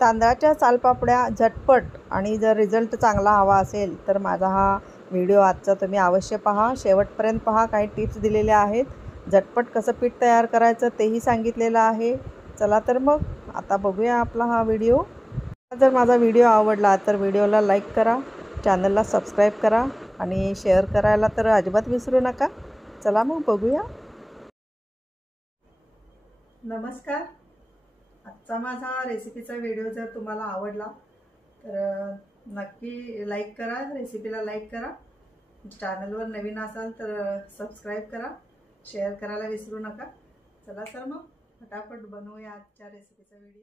तांदळाच्या चालपापड्या झटपट आणि जर रिझल्ट चांगला हवा असेल तर माझा हा व्हिडिओ आजचा तुम्ही अवश्य पहा, शेवटपर्यंत पहा. काही टिप्स दिलेल्या आहेत, झटपट कसं पीठ तयार करायचं तेही सांगितलेलं आहे. चला तर मग आता बघूया आपला हा व्हिडिओ. जर माझा व्हिडिओ आवडला तर व्हिडिओला लाईक करा, चॅनलला सबस्क्राईब करा आणि शेअर करायला तर अजिबात विसरू नका. चला मग बघूया. नमस्कार. आजचा माझा रेसिपीचा व्हिडिओ जर तुम्हाला आवडला तर नक्की लाईक करा, रेसिपीला लाईक करा. चॅनलवर नवीन असाल तर सबस्क्राईब करा, शेअर करायला विसरू नका. चला तर मग फटाफट बनवूया आजच्या रेसिपीचा व्हिडिओ.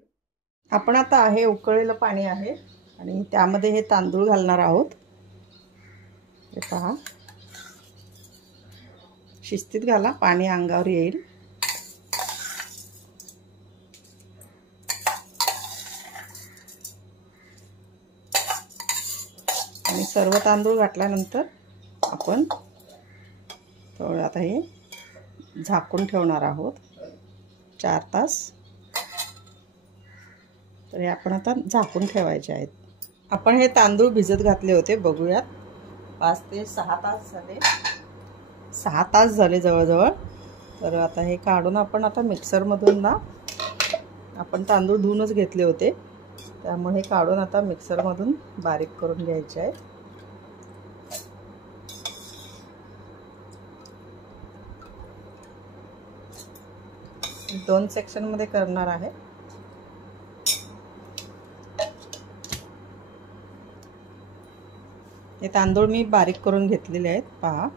आपण आता आहे उकळलेलं पाणी आहे आणि त्यामध्ये हे तांदूळ घालणार आहोत. हे पहा, शिस्तीत घाला, पाणी अंगावर येईल. आणि सर्व तांदूळ घातल्यानंतर आपण थोडं आता हे झाकून ठेवणार आहोत 4 तास. तर हे आपण आता झाकून ठेवायचे आहेत. आपण हे तांदूळ भिजत घातले होते, बघूयात 5 ते 6 तास झाले. 6 तास झाले जवळजवळ. तर आता हे काढून आपण आता मिक्सरमधून ना, आपण तांदूळ धुवूनच घेतले होते त्यामुळे हे काढून आता मिक्सरमधून बारीक करून घ्यायचे आहे. दोन सेक्शनमध्ये करणार आहे. हे तांदूळ मी बारीक करून घेतलेले आहेत, पहा.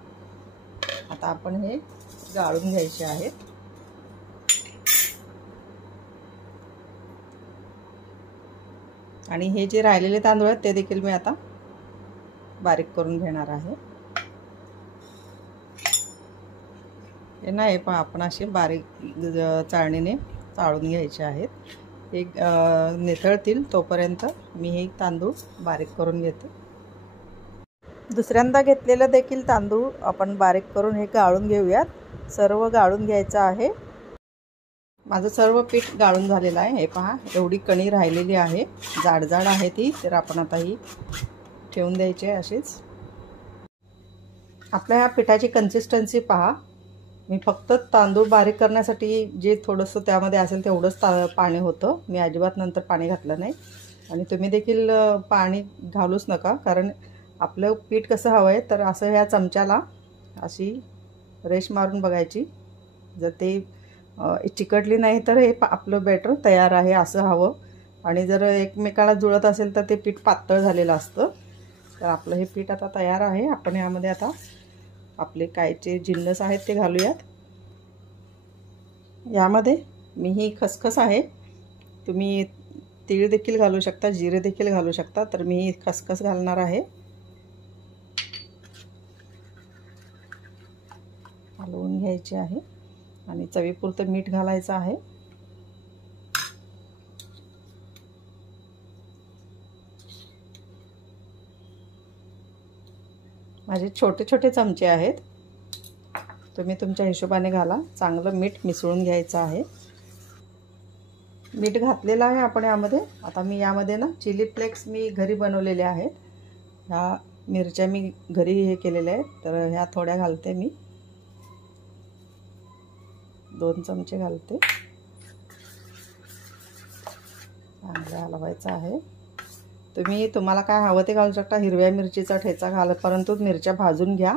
आता आपण हे गाळून घ्यायचे आहेत. आणि हे जे राहिलेले तांदूळ आहेत ते देखील मी आता बारीक करून घेणार आहे. हे नाही, पण आपण असे बारीक चाळणीने चाळून घ्यायचे आहेत. हे निथळतील तोपर्यंत मी हे तांदूळ बारीक करून घेते. दुसऱ्यांदा घेतलेलं देखील तांदूळ आपण बारीक करून हे गाळून घेऊयात. सर्व गाळून घ्यायचं आहे. माझं सर्व पीठ गाळून झालेलं आहे. हे पहा, एवढी कणी राहिलेली आहे, जाड जाड आहे ती. तर आपण आता ही ठेवून द्यायची आहे अशीच. आपल्या ह्या पिठाची कन्सिस्टन्सी पहा. मी फक्त तांदूळ बारीक करण्यासाठी जे थोडंसं त्यामध्ये असेल तेवढंच पाणी होतं. मी अजिबात नंतर पाणी घातलं नाही. आणि तुम्ही देखील पाणी घालूच नका, कारण आपलं पीठ कसं हवं आहे तर असं ह्या चमच्याला अशी रेष मारून बघायची. जर ते चिकटली नाही तर हे आपलं बॅटर तयार आहे असं हवं. आणि जर एकमेकाला जुळत असेल तर ते पीठ पातळ झालेलं असतं. तर आपलं हे पीठ आता तयार आहे. आपण यामध्ये आता आपले कायचे जिन्नस आहेत ते घालूयात. यामध्ये मी ही खसखस आहे, तुम्ही तीळ देखील घालू शकता, जिरे देखील घालू शकता. तर मी ही खसखस घालणार आहे. हलवून घ्यायचे आहे आणि चवीपुरतं मीठ घालायचं आहे. माझे छोटे छोटे चमचे आहेत, तुम्ही तुमच्या हिशोबाने घाला. चांगलं मीठ मिसळून घ्यायचं आहे. मीठ घातलेलं आहे आपण यामध्ये. आता मी यामध्ये ना चिली फ्लेक्स मी घरी बनवलेले आहेत. ह्या मिरच्या मी घरी हे केलेल्या आहेत, तर ह्या थोड्या घालते मी. 2 चमचे घालते. चांगलं हलवायचं आहे. तुम्हाला काय हवं ते घालू शकता. हिरव्या मिरचीचा ठेचा घाला, परंतु मिरच्या भाजून घ्या.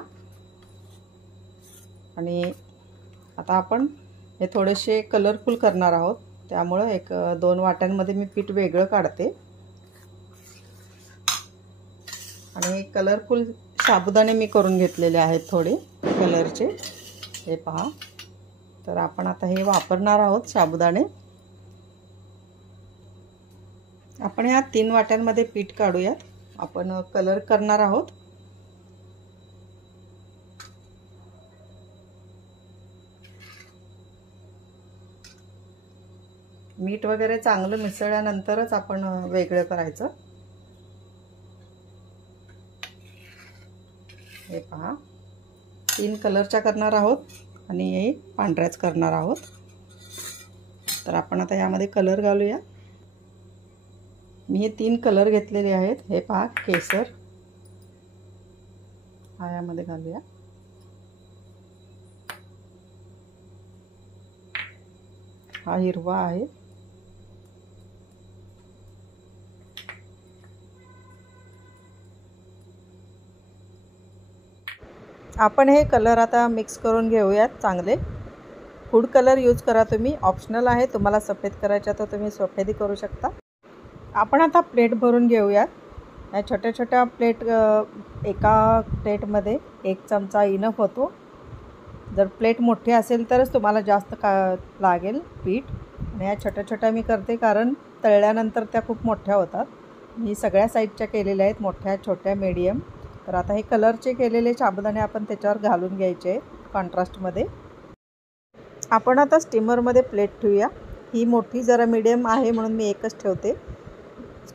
आणि आता आपण हे थोडेसे कलरफुल करणार आहोत, त्यामुळं 1-2 वाट्यांमध्ये मी पीठ वेगळं काढते. आणि कलरफुल साबुदाणे मी करून घेतलेले आहेत थोडे कलरचे, हे पहा. तर आपण आता हे वापरणार आहोत साबुदाणे. आपण ह्या 3 वाट्यांमध्ये पीठ काढूयात. आपण कलर करणार आहोत. मीठ वगैरे चांगलं मिसळल्यानंतरच आपण वेगळं करायचं. हे पहा, 3 कलरच्या करणार आहोत आणि हे पांढऱ्याच करणार आहोत. तर आपण आता यामध्ये कलर घालूया. मी हे 3 कलर घेतलेले आहेत. हे पहा केसर, हा यामध्ये घालूया. हा हिरवा आहे. आपण हे कलर आता मिक्स करून घेऊयात चांगले. फूड कलर यूज करा तुम्ही, ऑप्शनल आहे. तुम्हाला सफेद करायचा तर तुम्ही सफेदी करू शकता. आपण आता प्लेट भरून घेऊयात. या छोट्या छोट्या प्लेट, एका प्लेटमध्ये 1 चमचा इनफ होतो. जर प्लेट मोठी असेल तरच तुम्हाला जास्त लागेल पीठ. आणि या छोट्या छोट्या मी करते कारण तळल्यानंतर त्या खूप मोठ्या होतात. मी सगळ्या साईजच्या केलेल्या आहेत, मोठ्या छोट्या मीडियम. तर आता हे कलरचे केलेले साबुदाणे आपण त्याच्यावर घालून घ्यायचे आहेत कॉन्ट्रास्टमध्ये. आपण आता स्टीमरमध्ये प्लेट ठेवूया. ही मोठी जरा मीडियम आहे म्हणून मी एकच ठेवते.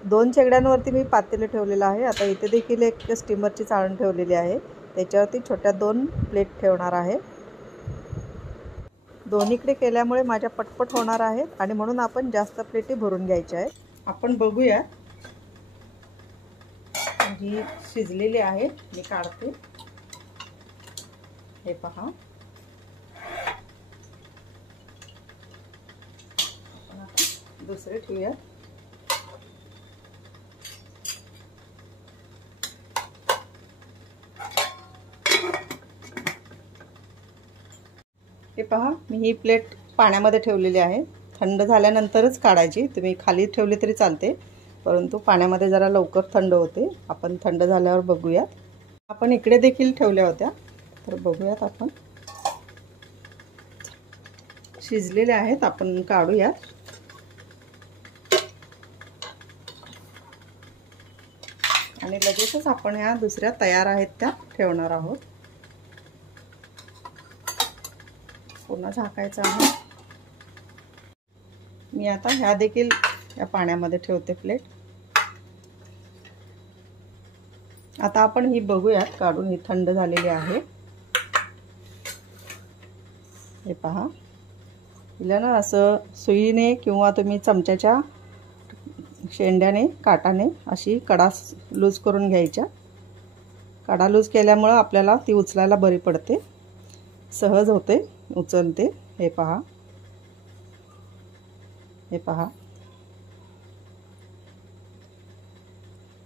2 शेगड्यांवरती मी पातेलं ठेवलेलं आहे. आता इथे देखील एक स्टीमरची चाळण ठेवलेली आहे, त्याच्यावरती छोट्या 2 प्लेट ठेवणार आहे. दोन्हीकडे केल्यामुळे माझ्या पटपट होणार आहेत आणि म्हणून आपण जास्त प्लेटी भरून घ्यायच्या आहेत. आपण बघूया, जी शिजलेली आहे मी काढते. हे पहा, दुसरे ठेवूया. हे पहा, मी ही प्लेट पाण्यामध्ये ठेवलेली आहे. थंड झाल्यानंतरच काढायची. तुम्ही खाली ठेवली तरी चालते, परंतु पाण्यामध्ये जरा लवकर थंड होते. आपण थंड झाल्यावर बघूयात. आपण इकडे देखील ठेवल्या होत्या, तर बघूयात. आपण शिजलेल्या आहेत, आपण काढूयात. आणि लगेचच आपण ह्या दुसऱ्या तयार आहेत त्या ठेवणार आहोत. पुन्हा झाकायचं आहे. मी आता ह्या देखील या पाण्यामध्ये ठेवते प्लेट. आता आपण ही बघूयात काढून. ही थंड झालेली आहे. हे पहा, हिला ना असं सुईने किंवा तुम्ही चमच्याच्या शेंड्याने, काटाने अशी कडा लूज करून घ्यायच्या. कडा लूज केल्यामुळं आपल्याला ती उचलायला बरी पडते, सहज होते, उचलते. हे पहा, हे पहा,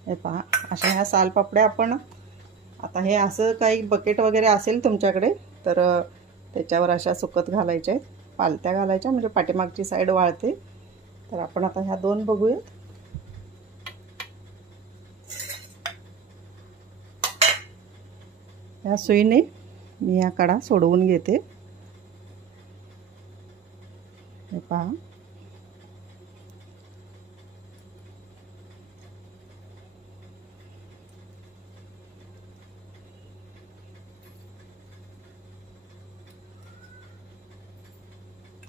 हे पहा. अशा ह्या सालपापड्या आपण आता, हे असं काही बकेट वगैरे असेल तुमच्याकडे तर त्याच्यावर अशा सुकत घालायच्या आहेत. पालत्या घालायच्या म्हणजे पाठीमागची साईड वाळते. तर आपण आता ह्या 2 बघूयात. ह्या सुईने मी ह्या कडा सोडवून घेते. हे पहा,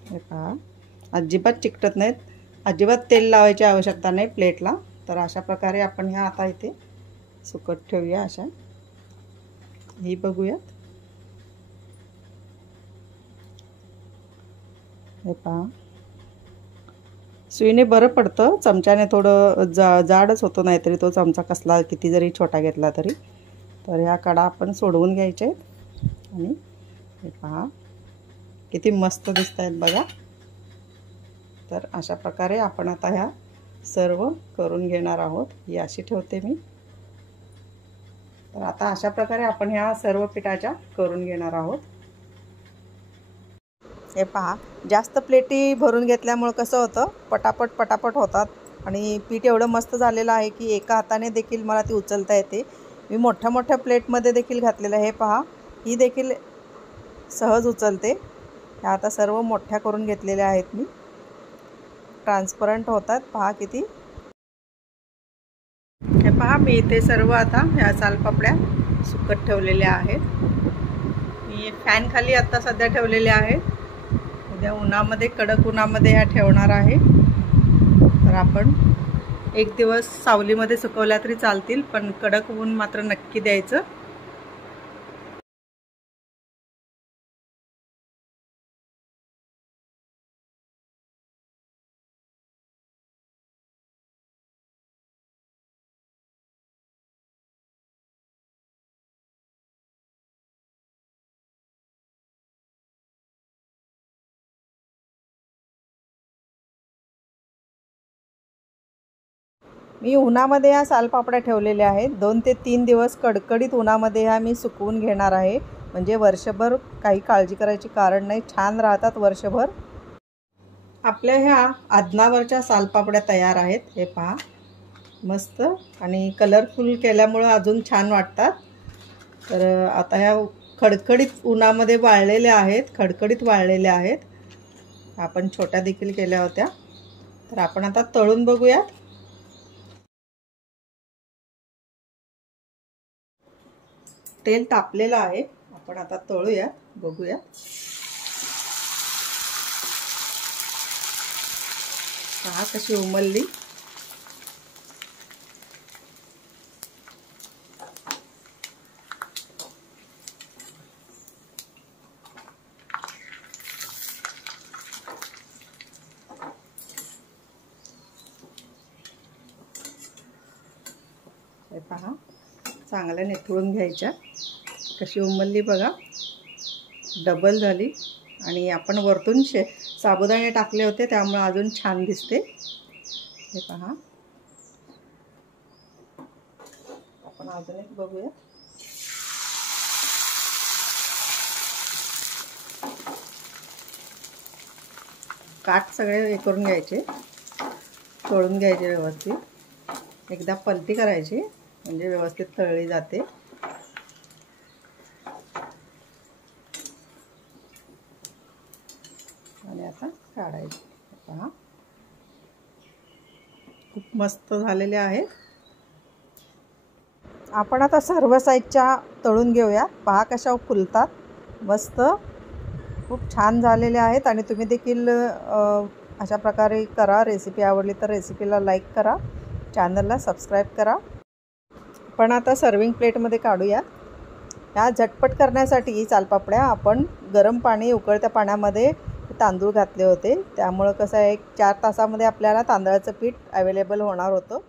हे पहा, अजिबात चिकटत नाहीत. अजिबात तेल लावायची आवश्यकता नाही प्लेटला. तर अशा प्रकारे आपण ह्या आता इथे सुकत ठेवूया. अशा ही बघूयात. हे पहा, सुईने बरं पडतं, चमच्याने थोडं जाडच होतो, नाहीतरी तो चमचा कसला किती जरी छोटा घेतला तरी. तर ह्या कडा आपण सोडवून घ्यायचे आहेत. आणि हे पहा, किती मस्त दिसत आहेत बघा. तर अशा प्रकारे आपण आता ह्या सर्व करून घेणार आहोत. ही अशी ठेवते मी. तर आता अशा प्रकारे आपण ह्या सर्व पिठाच्या करून घेणार आहोत. हे पहा, जास्त प्लेटी भरून घेतल्यामुळे कसं होतं, पटापट पटापट होतात. आणि पीठ एवढं मस्त झालेलं आहे की एका हाताने देखील मला ती उचलता येते. मी मोठ्या मोठ्या प्लेटमध्ये देखील घातलेलं आहे. हे पहा, ही देखील सहज उचलते. ह्या आता सर्व मोठ्या करून घेतलेल्या आहेत मी. ट्रान्सपरंट होतात, पहा किती. हे पहा, मी इथे सर्व आता ह्या सालपापड्या सुकत ठेवलेल्या आहेत. मी फॅन खाली आता सध्या ठेवलेल्या आहेत. उद्या उन्हामध्ये, कडक उन्हामध्ये ह्या ठेवणार आहे. तर आपण 1 दिवस सावलीमध्ये सुकवल्या तरी चालतील, पण कडक ऊन मात्र नक्की द्यायचं. मी उन्हामध्ये ह्या सालपापड्या ठेवलेल्या आहेत. 2 ते 3 दिवस कडकडीत उन्हामध्ये ह्या मी सुकवून घेणार आहे. म्हणजे वर्षभर काही काळजी करायची कारण नाही, छान राहतात वर्षभर. आपल्या ह्या आदनावरच्या सालपापड्या तयार आहेत. हे पहा मस्त आणि कलरफुल केल्यामुळं अजून छान वाटतात. तर आता ह्या खडखडीत उन्हामध्ये वाळलेल्या आहेत, खडखडीत वाळलेल्या आहेत. आपण छोट्या देखील केल्या होत्या. तर आपण आता तळून बघूयात. तेल तापलेलं आहे, आपण आता तळूया, बघूया. पहा कशी उमलली. हे पहा चांगल्या निथळून घ्यायच्या. कशी उमलली बघा, डबल झाली. आणि आपण वरतून साबुदाणे टाकले होते त्यामुळे अजून छान दिसते. हे पहा, आपण अजून एक बघूया. काठ सगळे हे करून घ्यायचे, तळून घ्यायचे व्यवस्थित. एकदा पलटी करायची म्हणजे व्यवस्थित तळली जाते. आणि आता काढायचे. पहा खूप मस्त झालेले आहेत. आपण आता सर्व साईडच्या तळून घेऊया. पहा कशा फुलतात, मस्त खूप छान झालेले आहेत. आणि तुम्ही देखील अशा प्रकारे करा. रेसिपी आवडली तर रेसिपीला लाईक करा, चॅनलला सबस्क्राईब करा. पण आता सर्विंग प्लेटमध्ये काढूया. ह्या झटपट करण्यासाठी सालपापड्या आपण गरम पाणी, उकळत्या पाण्यामध्ये तांदूळ घातले होते. त्यामुळं कसं आहे, 4 तासामध्ये आपल्याला तांदळाचं पीठ अवेलेबल होणार होतं.